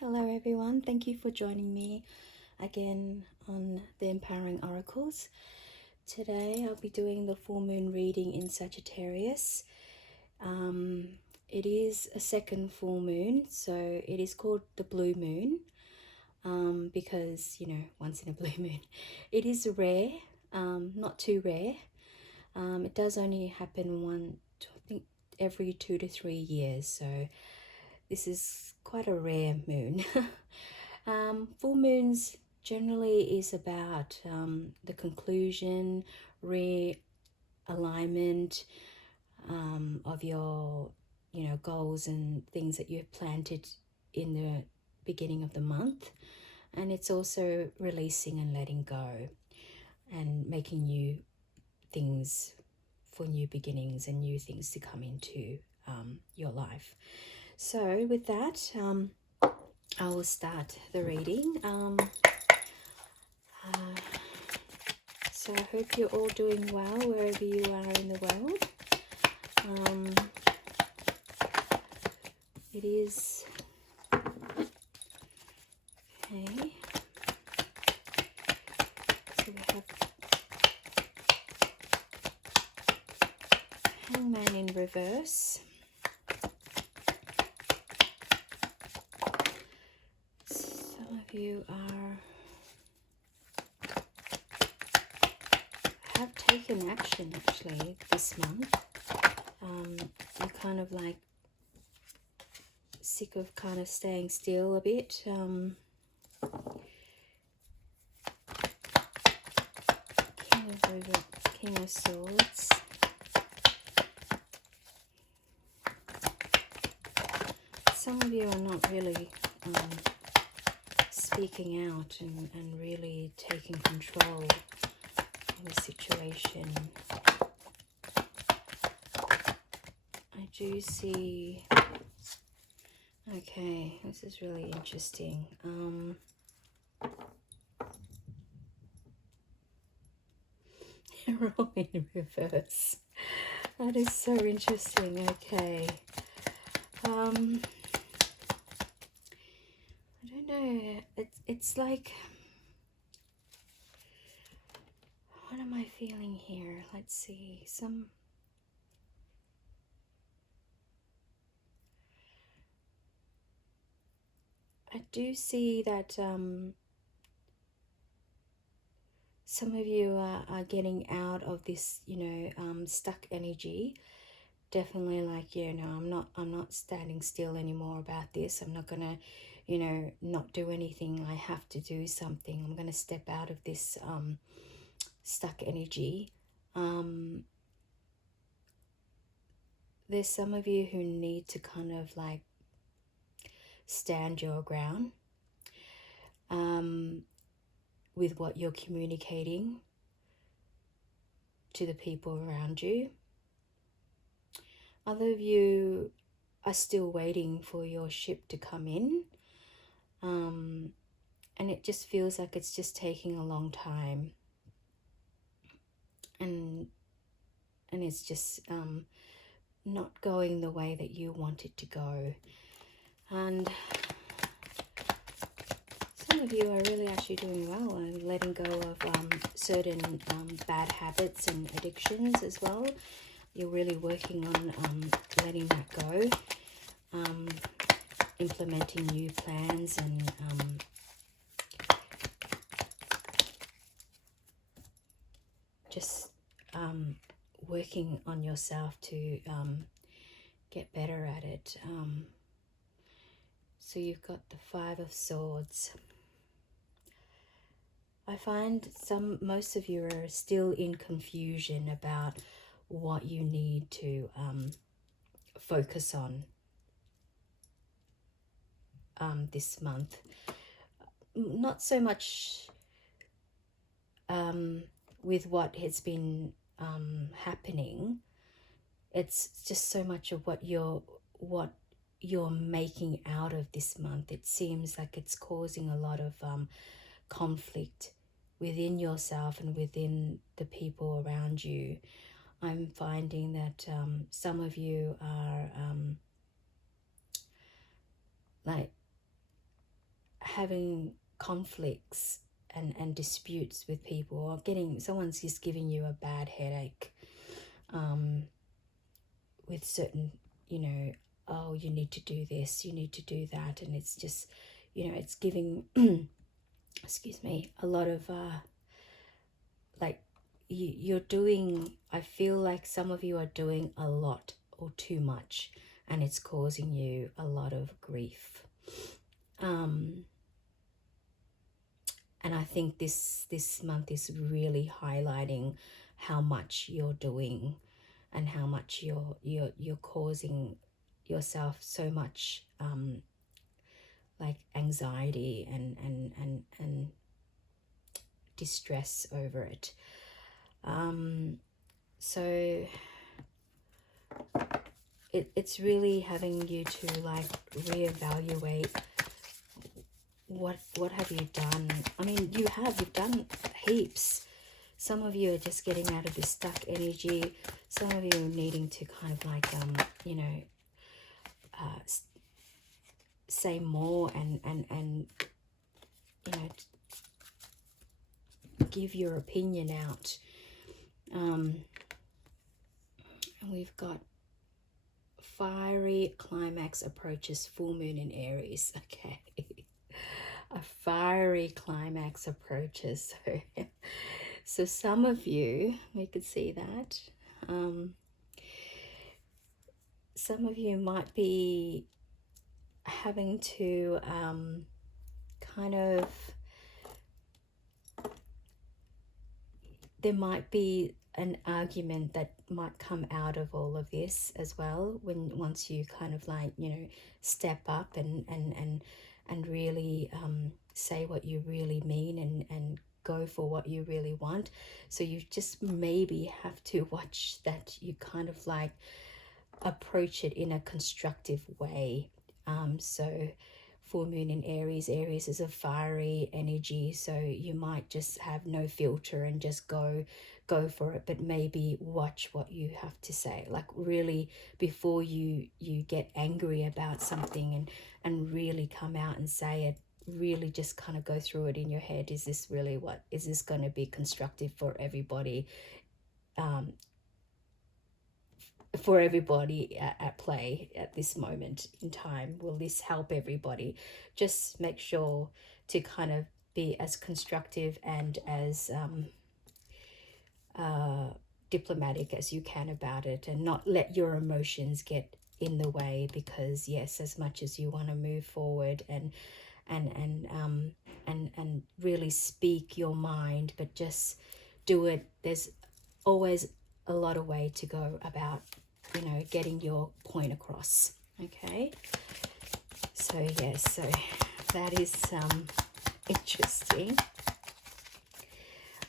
Hello everyone, thank you for joining me again on the Empowering Oracles. Today I'll be doing the full moon reading in Sagittarius. It is a second full moon, so it is called the blue moon because, once in a blue moon. It is rare, not too rare. It does only happen I think every 2 to 3 years, so this is quite a rare moon. Full moons generally is about the conclusion, realignment of your, goals and things that you've planted in the beginning of the month. And it's also releasing and letting go and making new things for new beginnings and new things to come into your life. So with that, I will start the reading. So I hope you're all doing well wherever you are in the world. It is okay. So we have Hangman in reverse. Some of you have taken action actually this month. You're kind of like sick of kind of staying still a bit. King of Swords. Some of you are not really speaking out and really taking control of the situation. I do see... Okay, this is really interesting. You're all in reverse. That is so interesting. Okay. I don't know. It's like, what am I feeling here? Let's see. I do see that some of you are getting out of this, stuck energy. Definitely, like, I'm not standing still anymore about this. I'm not gonna, not do anything. I have to do something. I'm gonna step out of this stuck energy. There's some of you who need to kind of like stand your ground with what you're communicating to the people around you. Other of you are still waiting for your ship to come in, and it just feels like it's just taking a long time, and it's just not going the way that you want it to go. And some of you are really actually doing well and letting go of certain bad habits and addictions as well. You're really working on letting that go, implementing new plans and just working on yourself to get better at it. So you've got the Five of Swords. I find most of you are still in confusion about what you need to focus on this month. Not so much with what has been happening. It's just so much of what you're making out of this month. It seems like it's causing a lot of conflict within yourself and within the people around you. I'm finding that some of you are like having conflicts and disputes with people, or someone's just giving you a bad headache with certain, oh, you need to do this, you need to do that, and it's just, it's giving excuse me, a lot of like you're doing, I feel like some of you are doing a lot or too much, and it's causing you a lot of grief. And I think this month is really highlighting how much you're doing, and how much you're causing yourself so much like anxiety and distress over it. So it's really having you to like reevaluate what have you done. I mean, you've done heaps. Some of you are just getting out of this stuck energy. Some of you are needing to kind of like say more and give your opinion out. And we've got fiery climax approaches full moon in Aries. Okay. A fiery climax approaches. So some of you, we could see that. Some of you might be having to kind of, there might be an argument that might come out of all of this as well, once you kind of like, step up and really say what you really mean and go for what you really want. So you just maybe have to watch that you kind of like approach it in a constructive way. So full moon in Aries is a fiery energy, so you might just have no filter and just go for it, but maybe watch what you have to say, like really before you get angry about something and really come out and say it. Really just kind of go through it in your head. Is this going to be constructive for everybody, at play at this moment in time? Will this help everybody? Just make sure to kind of be as constructive and as diplomatic as you can about it, and not let your emotions get in the way, because yes, as much as you want to move forward and really speak your mind, but just do it. There's always a lot of way to go about, getting your point across. Okay. So yes, so that is interesting.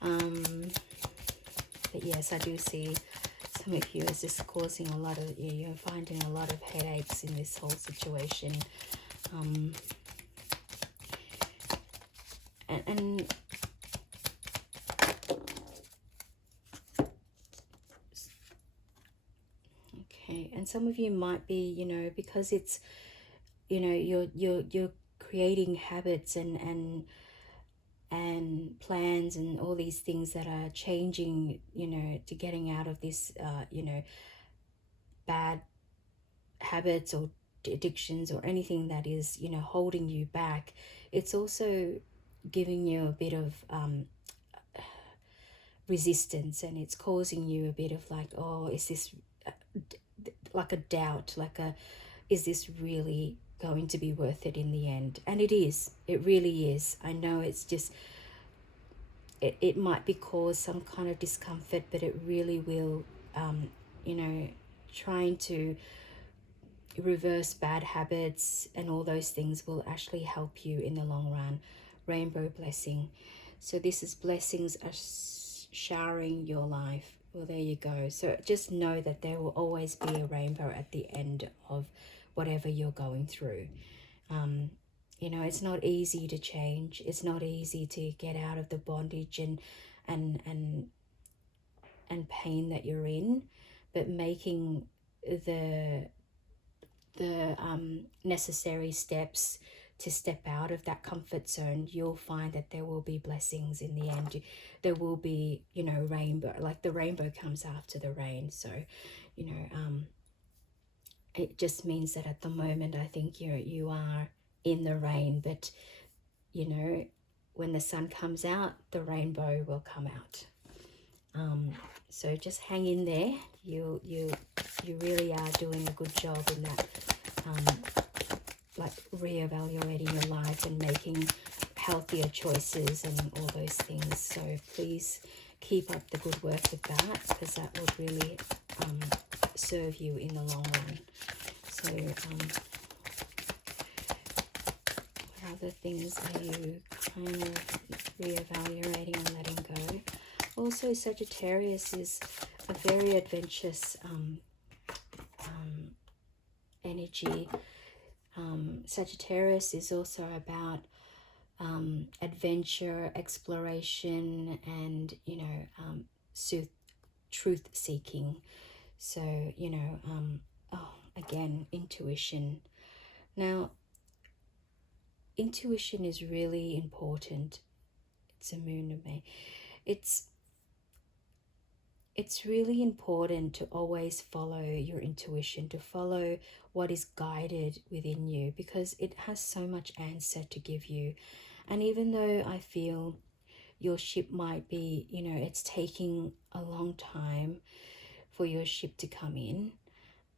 But yes, I do see some of you is just causing a lot of, you're finding a lot of headaches in this whole situation. And okay, and some of you might be, because it's, you're creating habits and plans and all these things that are changing, to getting out of this, bad habits or addictions or anything that is, holding you back. It's also giving you a bit of resistance, and it's causing you a bit of like, oh, is this like a doubt, like is this really going to be worth it in the end? And it is, it really is. I know it's just, it might be cause some kind of discomfort, but it really will, trying to reverse bad habits and all those things will actually help you in the long run. Rainbow blessing. So this is blessings are showering your life. Well, there you go. So just know that there will always be a rainbow at the end of whatever you're going through. It's not easy to change. It's not easy to get out of the bondage and pain that you're in, but making the necessary steps to step out of that comfort zone, you'll find that there will be blessings in the end. There will be, you know, rainbow, like the rainbow comes after the rain. So, you know, it just means that at the moment, I think you are in the rain, but, you know, when the sun comes out, the rainbow will come out. So just hang in there. You really are doing a good job in that, like reevaluating your life and making healthier choices and all those things. So please keep up the good work with that, because that will really serve you in the long run. So what other things are you kind of reevaluating and letting go? Also, Sagittarius is a very adventurous energy. Sagittarius is also about adventure, exploration, and, you know, truth seeking. So, you know, again, intuition. Now, intuition is really important. It's a moon of May. It's really important to always follow your intuition, to follow what is guided within you, because it has so much answer to give you. And even though I feel your ship might be, you know, it's taking a long time for your ship to come in,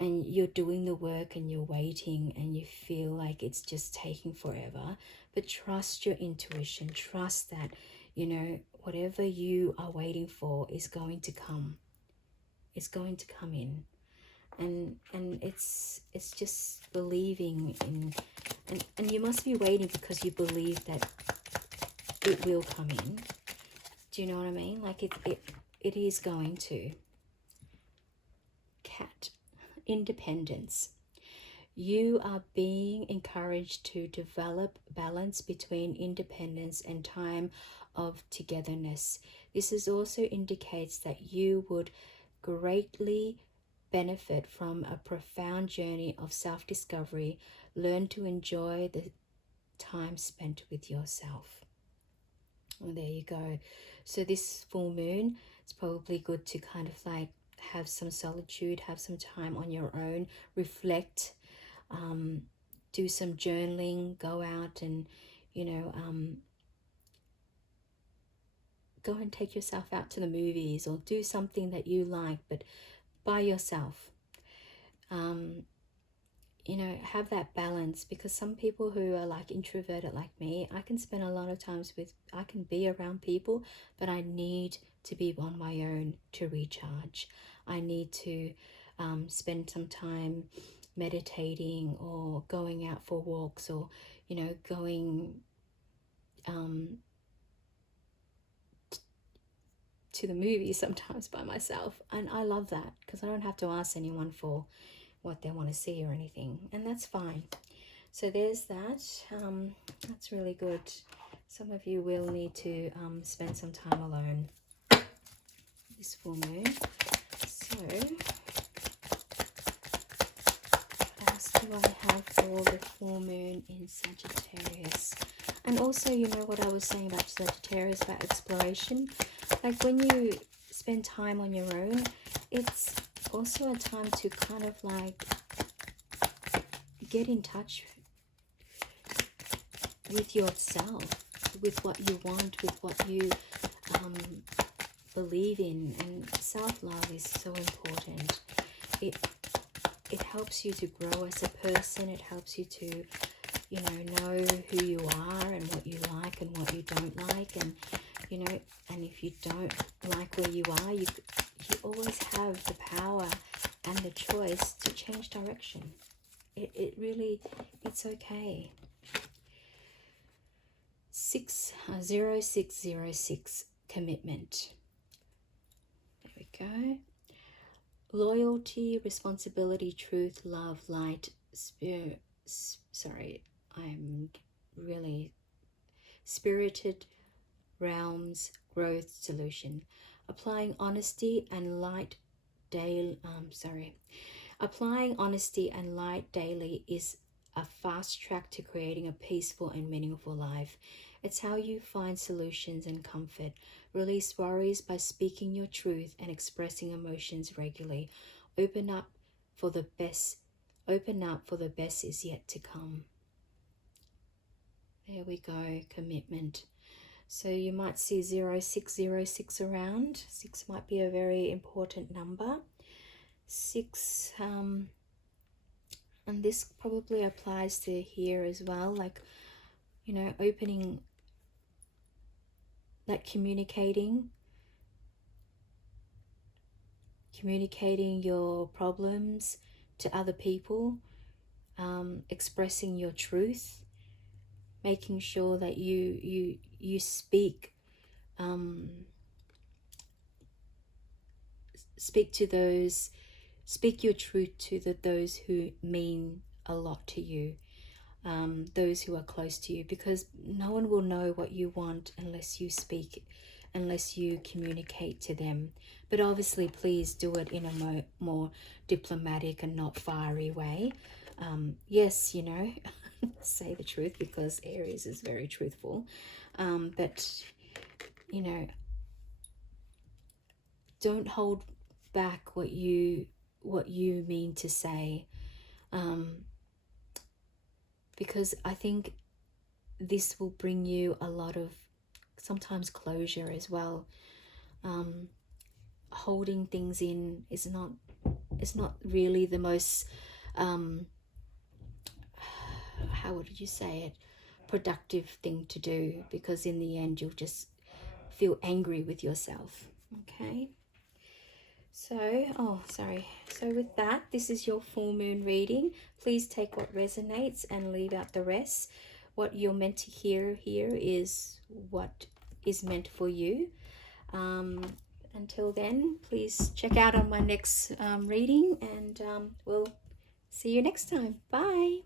and you're doing the work and you're waiting and you feel like it's just taking forever, but trust your intuition. Trust that, you know, whatever you are waiting for is going to come. It's going to come in. And it's just believing in, and you must be waiting because you believe that it will come in. Do you know what I mean? Like it is going to. Cat. Independence. You are being encouraged to develop balance between independence and time of togetherness. This is also indicates that you would greatly benefit from a profound journey of self-discovery. Learn to enjoy the time spent with yourself. Well, there you go. So this full moon, it's probably good to kind of like have some solitude, have some time on your own, reflect, do some journaling, go out and, you know, go and take yourself out to the movies or do something that you like, but by yourself. You know, have that balance, because some people who are like introverted like me, I can spend a lot of times I can be around people, but I need to be on my own to recharge. I need to spend some time meditating or going out for walks, or, you know, going to the movies sometimes by myself. And I love that because I don't have to ask anyone for what they want to see or anything, and that's fine. So there's that. That's really good. Some of you will need to spend some time alone this full moon. So what else do I have for the full moon in Sagittarius? And also, you know what I was saying about Sagittarius, about exploration. Like when you spend time on your own, it's also a time to kind of like get in touch with yourself, with what you want, with what you believe in. And self-love is so important. It helps you to grow as a person. It helps you to, you know who you are and what you like and what you don't like. And, you know, and if you don't like where you are, you always have the power and the choice to change direction. It really, it's okay. 0606, commitment. There we go. Loyalty, responsibility, truth, love, light, spirit. Sorry, I'm really spirited realms, growth, solution. Applying honesty and light daily. Applying honesty and light daily is a fast track to creating a peaceful and meaningful life. It's how you find solutions and comfort. Release worries by speaking your truth and expressing emotions regularly. Open up for the best. Open up for the best is yet to come. There we go, commitment. So you might see 0606 around. 6 might be a very important number. 6, and this probably applies to here as well, like, you know, opening, like communicating your problems to other people, expressing your truth, making sure that you speak speak your truth to those who mean a lot to you, those who are close to you, because no one will know what you want unless you speak, unless you communicate to them. But obviously, please do it in a more diplomatic and not fiery way. Yes, you know, say the truth, because Aries is very truthful. But, you know, don't hold back what you mean to say, because I think this will bring you a lot of sometimes closure as well. Holding things in is not really the most how would you say it, productive thing to do, because in the end you'll just feel angry with yourself. Okay, so so with that, this is your full moon reading. Please take what resonates and leave out the rest. What you're meant to hear here is what is meant for you. Until then, please check out on my next reading, and we'll see you next time. Bye.